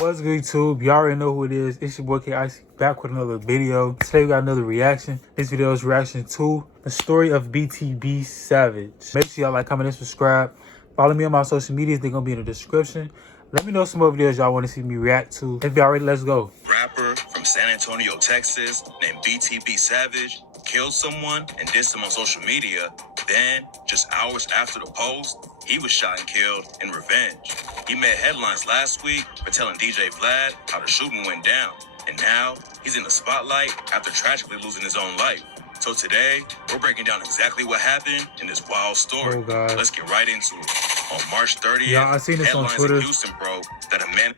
What's good, YouTube? Y'all already know who it is. It's your boy Icyy back with another video. Today we got another reaction. This video is reaction to the story of BTB Savage. Make sure y'all like, comment, and subscribe. Follow me on my social medias. They're gonna be in the description. Let me know some more videos y'all want to see me react to. If y'all ready, let's go. Rapper from San Antonio, Texas, named BTB Savage, killed someone and dissed him on social media. Then, just hours after the post, he was shot and killed in revenge. He made headlines last week for telling DJ Vlad how the shooting went down. And now, he's in the spotlight after tragically losing his own life. So today, we're breaking down exactly what happened in this wild story. Oh, God. Let's get right into it. On March 30th, yeah, I seen this on Twitter. in Houston broke that a man...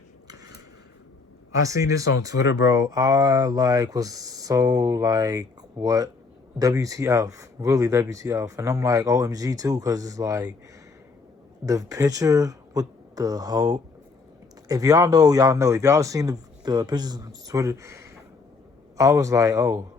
I seen this on Twitter, bro. I was so what? WTF, really WTF. And I'm like, OMG too, because it's like the picture with the whole, if y'all know, y'all know. If y'all seen the pictures on Twitter, I was like, oh.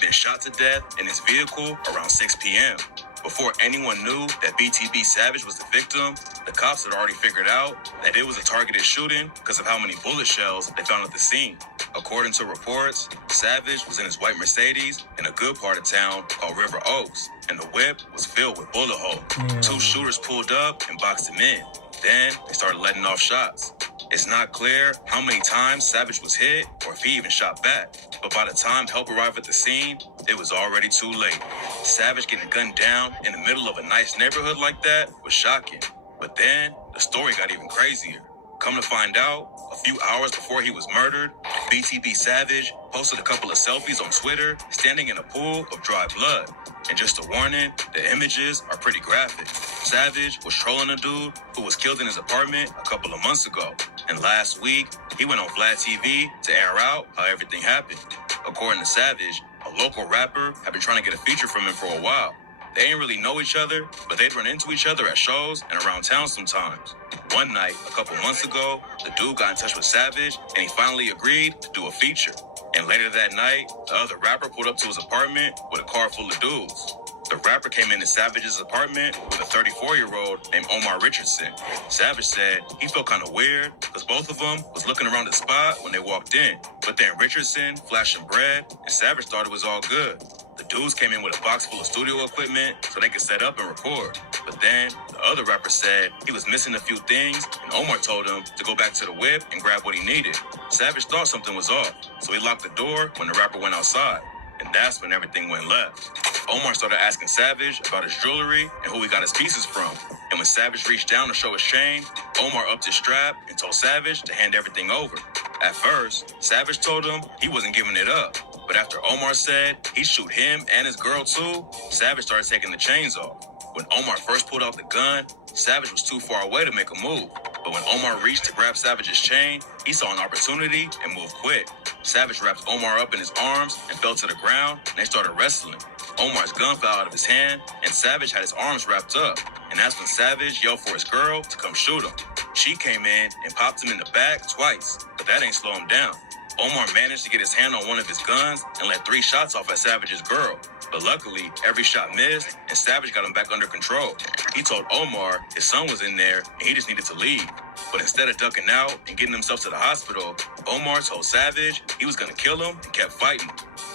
Been shot to death in his vehicle around 6 p.m. Before anyone knew that BTB Savage was the victim, the cops had already figured out that it was a targeted shooting because of how many bullet shells they found at the scene. According to reports, Savage was in his white Mercedes in a good part of town called River Oaks, and the whip was filled with bullet holes. Yeah. Two shooters pulled up and boxed him in. Then they started letting off shots. It's not clear how many times Savage was hit or if he even shot back. But by the time help arrived at the scene, it was already too late. Savage getting gunned down in the middle of a nice neighborhood like that was shocking. But then the story got even crazier. Come to find out, a few hours before he was murdered, BTB Savage posted a couple of selfies on Twitter standing in a pool of dry blood. And just a warning, the images are pretty graphic. Savage was trolling a dude who was killed in his apartment a couple of months ago. And last week, he went on Vlad TV to air out how everything happened. According to Savage, a local rapper had been trying to get a feature from him for a while. They didn't really know each other, but they'd run into each other at shows and around town sometimes. One night, a couple months ago, the dude got in touch with Savage, and he finally agreed to do a feature. And later that night, the other rapper pulled up to his apartment with a car full of dudes. The rapper came into Savage's apartment with a 34-year-old named Omar Richardson. Savage said he felt kind of weird because both of them was looking around the spot when they walked in. But then Richardson flashed some bread, and Savage thought it was all good. The dudes came in with a box full of studio equipment so they could set up and record. But then the other rapper said he was missing a few things, and Omar told him to go back to the whip and grab what he needed. Savage thought something was off, so he locked the door when the rapper went outside. And that's when everything went left. Omar started asking Savage about his jewelry and who he got his pieces from. And when Savage reached down to show his chain, Omar upped his strap and told Savage to hand everything over. At first, Savage told him he wasn't giving it up. But after Omar said he'd shoot him and his girl too, Savage started taking the chains off. When Omar first pulled out the gun, Savage was too far away to make a move. But when Omar reached to grab Savage's chain, he saw an opportunity and moved quick. Savage wrapped Omar up in his arms and fell to the ground, and they started wrestling. Omar's gun fell out of his hand, and Savage had his arms wrapped up. And that's when Savage yelled for his girl to come shoot him. She came in and popped him in the back twice, but that ain't slow him down. Omar managed to get his hand on one of his guns and let 3 shots off at Savage's girl. But luckily, every shot missed, and Savage got him back under control. He told Omar his son was in there, and he just needed to leave. But instead of ducking out and getting himself to the hospital, Omar told Savage he was gonna kill him and kept fighting.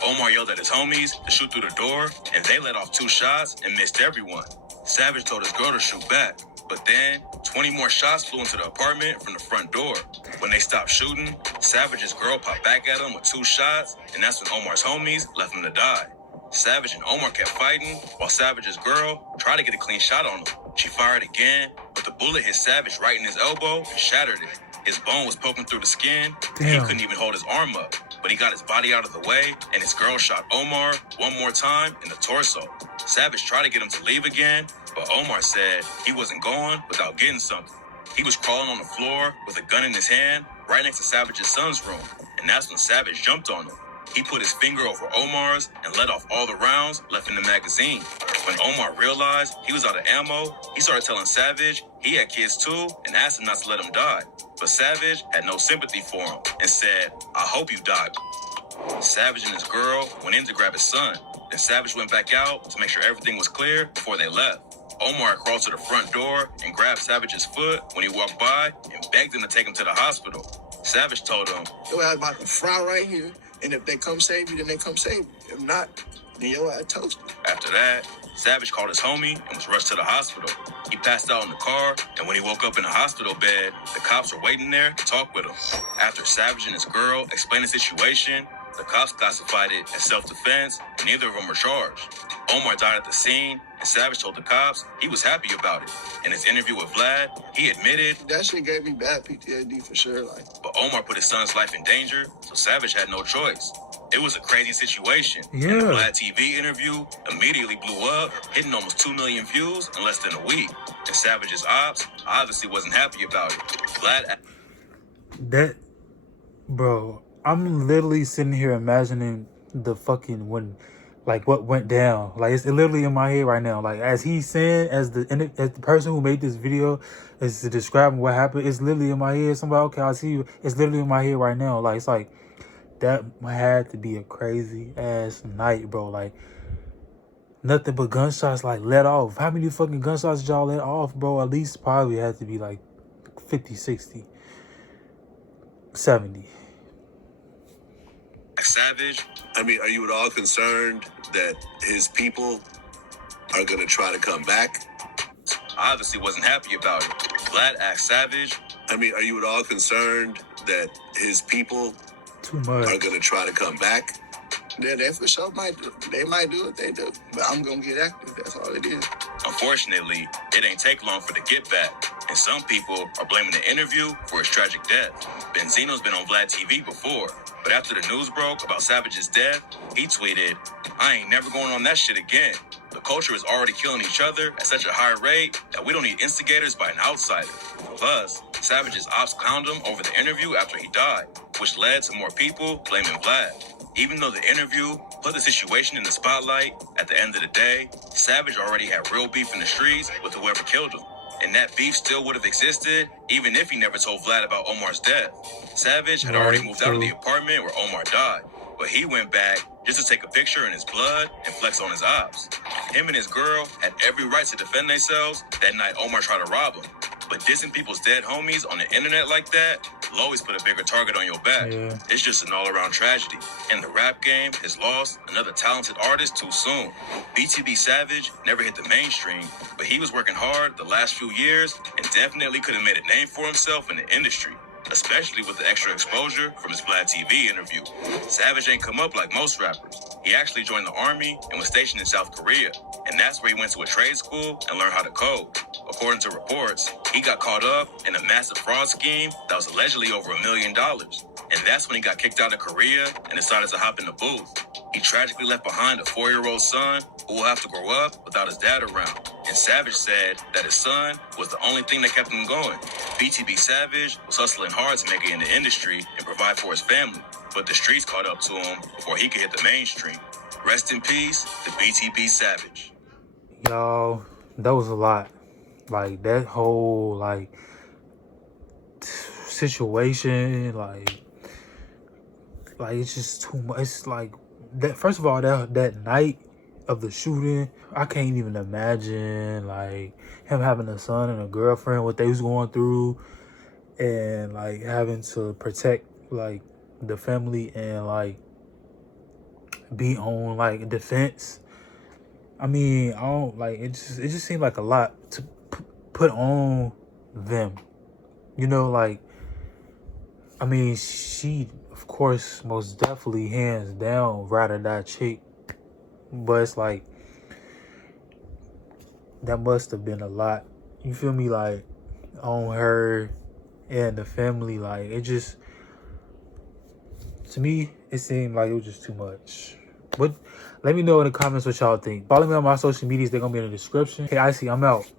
Omar yelled at his homies to shoot through the door, and they let off 2 shots and missed everyone. Savage told his girl to shoot back. But then, 20 more shots flew into the apartment from the front door. When they stopped shooting, Savage's girl popped back at him with 2 shots, and that's when Omar's homies left him to die. Savage and Omar kept fighting, while Savage's girl tried to get a clean shot on him. She fired again, but the bullet hit Savage right in his elbow and shattered it. His bone was poking through the skin, and he couldn't even hold his arm up. But he got his body out of the way, and his girl shot Omar one more time in the torso. Savage tried to get him to leave again, but Omar said he wasn't going without getting something. He was crawling on the floor with a gun in his hand right next to Savage's son's room, and that's when Savage jumped on him. He put his finger over Omar's and let off all the rounds left in the magazine. When Omar realized he was out of ammo, he started telling Savage he had kids too and asked him not to let him die. But Savage had no sympathy for him and said, "I hope you die." Savage and his girl went in to grab his son. Then Savage went back out to make sure everything was clear before they left. Omar crawled to the front door and grabbed Savage's foot when he walked by and begged him to take him to the hospital. Savage told him, "Your ass about to fry right here, and if they come save you, then they come save you. If not, then your ass toasted." After that, Savage called his homie and was rushed to the hospital. He passed out in the car, and when he woke up in the hospital bed, the cops were waiting there to talk with him. After Savage and his girl explained the situation, the cops classified it as self-defense, and neither of them were charged. Omar died at the scene, and Savage told the cops he was happy about it. In his interview with Vlad, he admitted that shit gave me bad PTSD for sure. But Omar put his son's life in danger, so Savage had no choice. It was a crazy situation. Yeah. And the Vlad TV interview immediately blew up, hitting almost 2 million views in less than a week. And Savage's ops obviously wasn't happy about it. Vlad... That, bro, I'm literally sitting here imagining the fucking like what went down. Like it's literally in my head right now. Like as he's saying, as the person who made this video is describing what happened, it's literally in my head. Somebody, okay, I see you. It's literally in my head right now. Like it's like that had to be a crazy ass night, bro. Like nothing but gunshots like let off. How many fucking gunshots did y'all let off, bro? At least probably had to be like 50, 60, 70. Savage. I mean, are you at all concerned that his people are going to try to come back? Obviously wasn't happy about it. Vlad asked Savage. I mean, are you at all concerned that his people are going to try to come back? Yeah, they for sure might do. They might do what they do, but I'm going to get active. That's all it is. Unfortunately, it ain't take long for the get back, and some people are blaming the interview for his tragic death. Benzino's been on Vlad TV before, but after the news broke about Savage's death, he tweeted, "I ain't never going on that shit again. The culture is already killing each other at such a high rate that we don't need instigators by an outsider." Plus, Savage's ops clowned him over the interview after he died, which led to more people blaming Vlad. Even though the interview put the situation in the spotlight, at the end of the day, Savage already had real beef in the streets with whoever killed him. And that beef still would have existed even if he never told Vlad about Omar's death. Savage had already moved out of the apartment where Omar died, but he went back just to take a picture in his blood and flex on his ops. Him and his girl had every right to defend themselves that night Omar tried to rob him. But dissing people's dead homies on the internet like that will always put a bigger target on your back. Yeah. It's just an all-around tragedy. And the rap game has lost another talented artist too soon. BTB Savage never hit the mainstream, but he was working hard the last few years and definitely could have made a name for himself in the industry, especially with the extra exposure from his Vlad TV interview. Savage ain't come up like most rappers. He actually joined the army and was stationed in South Korea, and that's where he went to a trade school and learned how to code. According to reports, he got caught up in a massive fraud scheme that was allegedly over $1 million. And that's when he got kicked out of Korea and decided to hop in the booth. He tragically left behind a 4-year-old son who will have to grow up without his dad around. And Savage said that his son was the only thing that kept him going. BTB Savage was hustling hard to make it in the industry and provide for his family, but the streets caught up to him before he could hit the mainstream. Rest in peace to BTB Savage. Y'all, that was a lot. Like that whole like situation, like it's just too much. It's like that. First of all, that night of the shooting, I can't even imagine like him having a son and a girlfriend, what they was going through, and like having to protect like the family and like be on like defense. I mean, I don't like it. Just seemed like a lot to put on them, you know. Like, I mean, she of course most definitely hands down ride or die chick, but it's like that must have been a lot, you feel me, like on her and the family. Like it just, to me, it seemed like it was just too much. But let me know in the comments what y'all think. Follow me on my social medias, they're gonna be in the description. Hey, Icyy, I'm out.